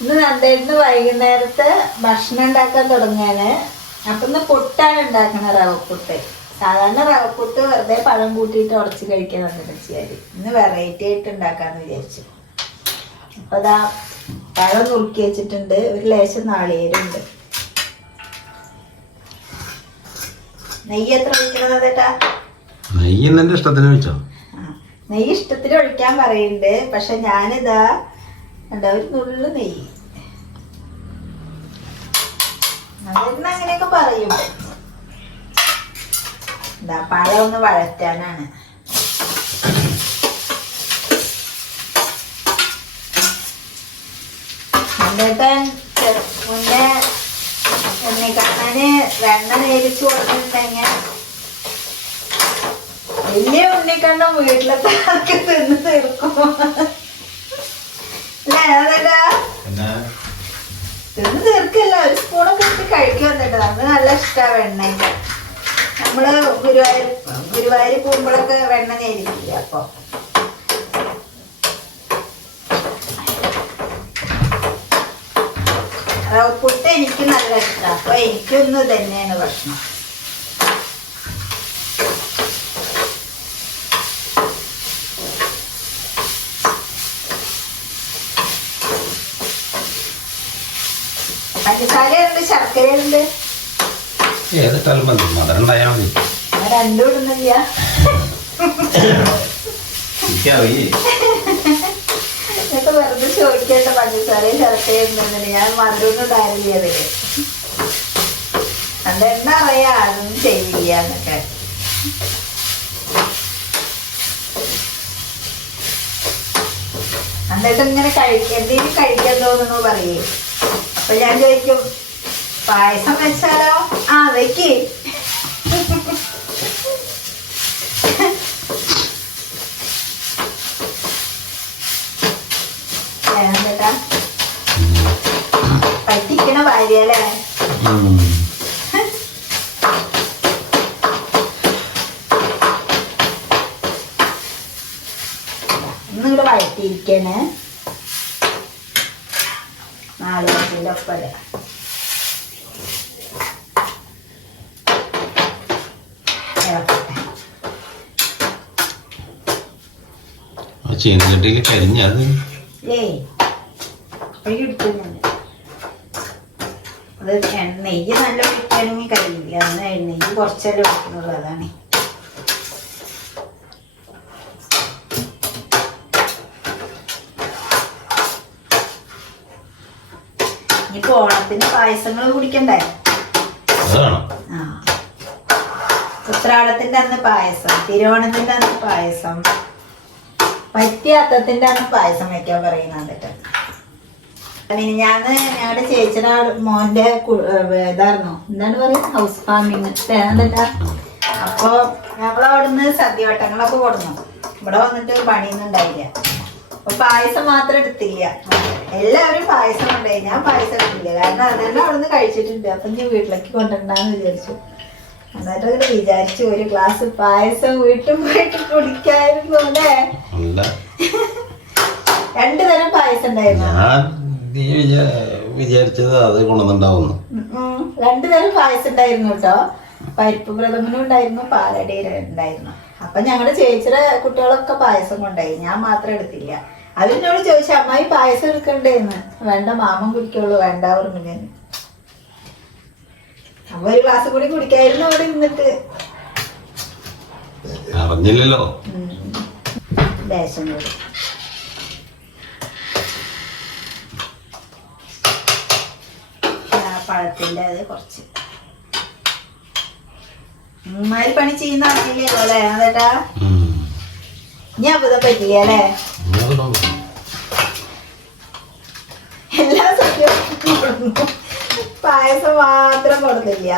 ഇന്ന് നന്ദേട്ടന് വൈകുന്നേരത്തെ ഭക്ഷണം ഉണ്ടാക്കാൻ തുടങ്ങിയാണ്. അപ്പൊ ഇന്ന് പുട്ടാണ് ഉണ്ടാക്കണ, റവപ്പുട്ട്. സാധാരണ റവപ്പുട്ട് വെറുതെ പഴം കൂട്ടിയിട്ട് ഉടച്ച് കഴിക്കാൻ വെച്ചാല് ഇന്ന് വെറൈറ്റി ആയിട്ട് ഉണ്ടാക്കാന്ന് വിചാരിച്ചു. അപ്പൊ അതാ പഴം നുറുക്കി വെച്ചിട്ടുണ്ട്, ഒരു ലേശം നാളികേരമുണ്ട്. നെയ്യ് എത്ര ഒഴിക്കണത് ചേട്ടാ? നെയ്യ് എന്റെ ഇഷ്ടത്തിന് ഒഴിച്ചോ? നെയ്യ് ഇഷ്ടത്തിന് ഒഴിക്കാൻ പറയുന്നുണ്ട്. പക്ഷെ ഞാനിതാ ഒരു നുള്ളു നെയ്യ് അങ്ങനെയൊക്കെ പറയും. എന്താ പഴം ഒന്ന് വഴറ്റാനാണ്. എന്നിട്ട് മുന്നേ ഉണ്ണിക്കണ്ണന് വെണ്ണ നേരിച്ചു കൊടുത്തിട്ടുണ്ടെങ്കിൽ വലിയ ഉണ്ണിക്കണ്ണൻ വീട്ടിലത്തെ ആൾക്ക് തിന്ന് തീർക്കും അല്ലേ? അതേട്ടാ തിന്ന് തീർക്കല്ല, ഒരു സ്പൂണൊക്കെ ഇട്ട് കഴിക്കുക. എന്നിട്ട് നമുക്ക് നല്ല ഇഷ്ടമാണ് വെണ്ണ. നമ്മള് ഗുരുവായൂർ പോകുമ്പോഴൊക്കെ വെണ്ണ നേരിട്ടില്ല. അപ്പൊ പുട്ട് എനിക്ക് നല്ല ഇഷ്ടമാണ്. അപ്പൊ എനിക്കൊന്നും തന്നെയാണ് ഭക്ഷണം. പഞ്ചസാരയുണ്ട്, ശർക്കരയുണ്ട്. ഏതിട്ടാലും മതി, മധുരം ഉണ്ടായാൽ മതി. രണ്ടും ഇടുന്നില്ല. ഇതൊക്കെ വെറുതെ ചോദിക്കേണ്ട. പഞ്ചസാരയും ശർക്കരയും ഉണ്ടെന്നുണ്ട്. ഞാൻ മധുരമൊന്നും ഉണ്ടായിരുന്നില്ല അതില്. അതെന്താ അറിയാ, അതൊന്നും ചെയ്യില്ല എന്നൊക്കെ. എന്നിട്ട് ഇങ്ങനെ എന്തെങ്കിലും കഴിക്കാൻ തോന്നുന്നു പറയേ. അപ്പൊ ഞാൻ ചോദിക്കും പായസം വെച്ചാലോ? ആ വെക്ക്. ചേട്ടാ പറ്റിക്കണ ഭാര്യല്ലേ? ഒന്നിവിടെ വഴറ്റിയിരിക്കണേ. 4 വശീൻ്റെ ഒപ്പര ചീനച്ചട്ടിയിൽ കരിഞ്ഞത് അത് നെയ്യ് നല്ല ഒഴിക്കുകയാണെങ്കിൽ കരിയില്ല. അന്ന് നെയ്യ് കുറച്ചല്ലേ ഒഴിക്കുന്നുള്ളൂ. അതാണ്. ഇനിയിപ്പോ ഓണത്തിന് പായസങ്ങൾ കുടിക്കണ്ടേ? ആ, ഉത്രാടത്തിന്റെ അന്ന് പായസം, തിരുവോണത്തിന്റെ അന്ന് പായസം, പറ്റിയ അത്തത്തിന്റെ അന്ന് പായസം വയ്ക്കാൻ പറയുന്നുണ്ട്. ഞാന് ഞങ്ങളുടെ ചേച്ചിയുടെ മോന്റെ ഇതായിരുന്നു, എന്താണ് പറയുക, ഹൗസ് ഫാമിങ്. അപ്പൊ ഞങ്ങളവിടുന്ന് സദ്യവട്ടങ്ങളൊക്കെ കൊടുന്നു. ഇവിടെ വന്നിട്ട് പണിയൊന്നും ഉണ്ടായില്ല. അപ്പൊ പായസം മാത്രം എടുത്തില്ല, എല്ലാവരും പായസം ഉണ്ടായി. ഞാൻ പായസം എടുത്തില്ല, കാരണം അതെല്ലാം അവിടുന്ന് കഴിച്ചിട്ടുണ്ട്. അപ്പൊ ഞാൻ വീട്ടിലേക്ക് കൊണ്ടുവരണ്ടാന്ന് വിചാരിച്ചു. എന്നിട്ട് അങ്ങനെ വിചാരിച്ചു ഒരു ഗ്ലാസ് പായസം വീട്ടിൽ പോയിട്ട് കുടിക്കായിരുന്നു അല്ലേ? 2 തരം പായസം ഉണ്ടായിരുന്നു. വിചാരിച്ചത് അത് കൊണ്ടുവന്നുണ്ടാവുന്നു. 2 തരം പായസം ഉണ്ടായിരുന്നു കേട്ടോ. പരിപ്പ് പ്രഥമനും ഉണ്ടായിരുന്നു, പാലട ഉണ്ടായിരുന്നു. അപ്പൊ ഞങ്ങളുടെ ചേച്ചിയുടെ കുട്ടികളൊക്കെ പായസം കൊണ്ടായി, ഞാൻ മാത്രം എടുത്തില്ല. അവരിനോട് ചോദിച്ചു അമ്മായി പായസം എടുക്കണ്ടേന്ന്. വേണ്ട, മാമൻ കുടിക്കുള്ളൂ, വേണ്ട ഓർമ്മ. അപ്പൊ ഒരു ഗ്ലാസ് കൂടി കുടിക്കായിരുന്നു അവിടെ ഇരുന്നിട്ട്. അറിഞ്ഞില്ലല്ലോ. ദേശം കൂടി പഴത്തിന്റെ അത് കുറച്ച് ഉമ്മാരി പണി ചെയ്യുന്ന അറിയില്ലല്ലോ അല്ലേ അതേട്ടാ? ഞാൻ അബദ്ധം പറ്റില്ല അല്ലേ? എല്ലാ സത്യവും പായസം മാത്രം കൊടുത്തില്ല.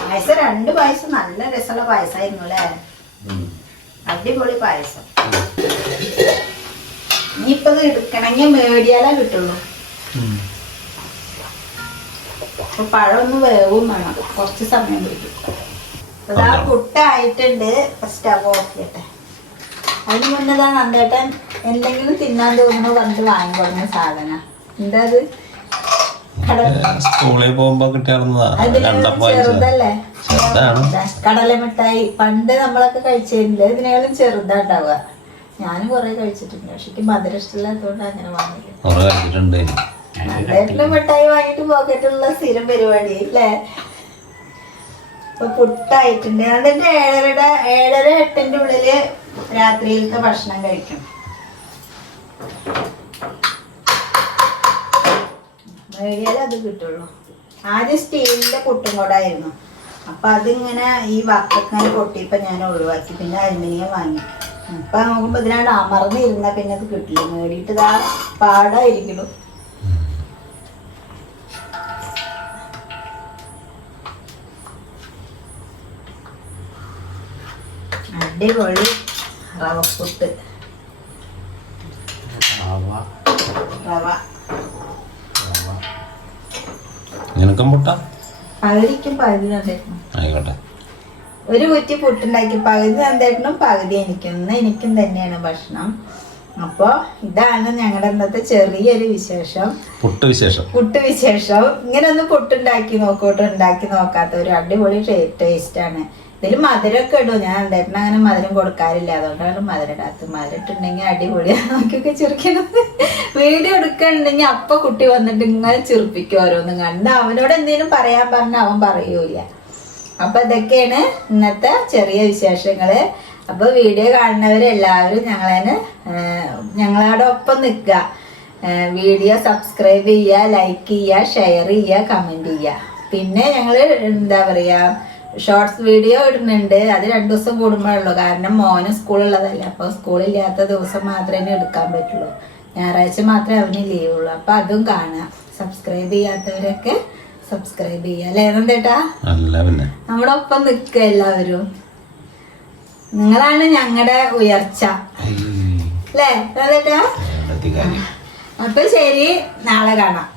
പായസം 2 പായസം നല്ല രസമുള്ള പായസമായിരുന്നു അല്ലേ? അടിപൊളി പായസം. ഇനിയിപ്പത് എടുക്കണമെങ്കിൽ മേടിയാലേ കിട്ടുള്ളൂ. അപ്പൊ പഴം ഒന്ന് വേവും വേണം, കുറച്ച് സമയം പിടിക്കും. അപ്പൊ ആ പുട്ടായിട്ടുണ്ട്. സ്റ്റവ് ഓഫ് ചെയ്യട്ടെ. അതിന് മുന്നേ നന്ദേട്ടൻ എന്തെങ്കിലും തിന്നാൻ തോന്നുന്നു വന്ന് വാങ്ങിക്കൊടുന്ന സാധനം. എന്താ അത്? സ്കൂളിൽ പോകുമ്പോ കിട്ടിയാർന്നതാ. ചെറുതല്ലേ? ചെറുതാണ്. കടലമിഠായി പണ്ട് നമ്മളൊക്കെ കഴിച്ചിട്ടുണ്ട്. ഇതിനേക്കാളും ചെറുതാണ്ടാവുക. ഞാനും കുറെ കഴിച്ചിട്ടുണ്ട്. പക്ഷെ എനിക്ക് മധുരം ഇഷ്ടമില്ലാത്തതുകൊണ്ട് അങ്ങനെ വാങ്ങില്ല. നന്ദേട്ടന് മിഠായി വാങ്ങിട്ട് പോക്കറ്റുള്ള സ്ഥിരം പരിപാടി അല്ലേ? ഇപ്പൊ പുട്ടായിട്ടുണ്ട്. അതിന്റെ 7:30-8 ഉള്ളില് രാത്രിയിലത്തെ ഭക്ഷണം കഴിക്കും. മേടിയാലേ അത് കിട്ടുള്ളൂ. ആദ്യം സ്റ്റീലിന്റെ പുട്ടും കൂടായിരുന്നു. അപ്പൊ അതിങ്ങനെ ഈ വക്കങ്ങനെ പൊട്ടിയപ്പോ ഞാൻ ഒഴിവാക്കി. പിന്നെ അലുമിനിയം വാങ്ങി. ഇപ്പൊ നോക്കുമ്പോ ഇതിനാണ്ട് അമർന്നിരുന്ന പിന്നെ അത് കിട്ടില്ല. മേടിയിട്ട് ഇതാ പാടായിരിക്കണു. അടിപൊളി റവപ്പുട്ട്. റവ നിനക്കും പുട്ട? പകുതിക്കും പകുതി നന്ദേട്ടനും. ആയിക്കോട്ടെ. ഒരു കുറ്റി പുട്ടുണ്ടാക്കി പകുതി നന്ദേട്ടനും പകുതി എനിക്കും. എനിക്കും തന്നെയാണ് ഭക്ഷണം. അപ്പൊ ഇതാണ് ഞങ്ങളുടെ ഇന്നത്തെ ചെറിയൊരു വിശേഷം. പുട്ട് വിശേഷം. ഇങ്ങനെ ഒന്ന് പുട്ടുണ്ടാക്കി നോക്കോട്ടോ. ഉണ്ടാക്കി നോക്കാത്ത ഒരു അടിപൊളി ടേസ്റ്റ് ആണ്. ഇതിൽ മധുരമൊക്കെ ഇടും. ഞാൻ നന്ദേട്ടന് അങ്ങനെ മധുരം കൊടുക്കാറില്ല, അതുകൊണ്ടാണ് മധുരം ഇടാത്തത്. മധുരം ഇട്ടുണ്ടെങ്കിൽ അടിപൊളിയാണ്. നോക്കിയൊക്കെ ചിരിക്കുന്നത്. വീഡിയോ എടുക്കണമെങ്കിൽ അപ്പൊ കുട്ടി വന്നിട്ട് ഇങ്ങനെ ചിരിപ്പിക്കും ഓരോന്നും കണ്ട്. അവനോട് എന്തെങ്കിലും പറയാൻ പറഞ്ഞാൽ അവൻ പറയൂല. അപ്പൊ ഇതൊക്കെയാണ് ഇന്നത്തെ ചെറിയ വിശേഷങ്ങള്. അപ്പൊ വീഡിയോ കാണുന്നവരെല്ലാവരും ഞങ്ങളോടൊപ്പം നിൽക്കുക. വീഡിയോ സബ്സ്ക്രൈബ് ചെയ്യുക, ലൈക്ക് ചെയ്യുക, ഷെയർ ചെയ്യുക, കമന്റ് ചെയ്യുക. പിന്നെ ഞങ്ങള് എന്താ പറയാ ഷോർട്സ് വീഡിയോ ഇടുന്നുണ്ട്. അത് 2 ദിവസം കൂടുമ്പോഴുള്ളൂ. കാരണം മോന് സ്കൂളുള്ളതല്ല. അപ്പൊ സ്കൂളില്ലാത്ത ദിവസം മാത്രമേ എടുക്കാൻ പറ്റുള്ളൂ. ഞായറാഴ്ച മാത്രമേ അവന് ലീവ് ഉള്ളൂ. അപ്പൊ അതും കാണുക. സബ്സ്ക്രൈബ് ചെയ്യാത്തവരൊക്കെ സബ്സ്ക്രൈബ് ചെയ്യുക. അല്ലേ നന്ദേട്ടാ? നമ്മുടെ ഒപ്പം നിൽക്കുക എല്ലാവരും. നിങ്ങളാണ് ഞങ്ങളുടെ ഉയർച്ച അല്ലേ നന്ദേട്ടാ? അപ്പൊ ശരി, നാളെ കാണാം.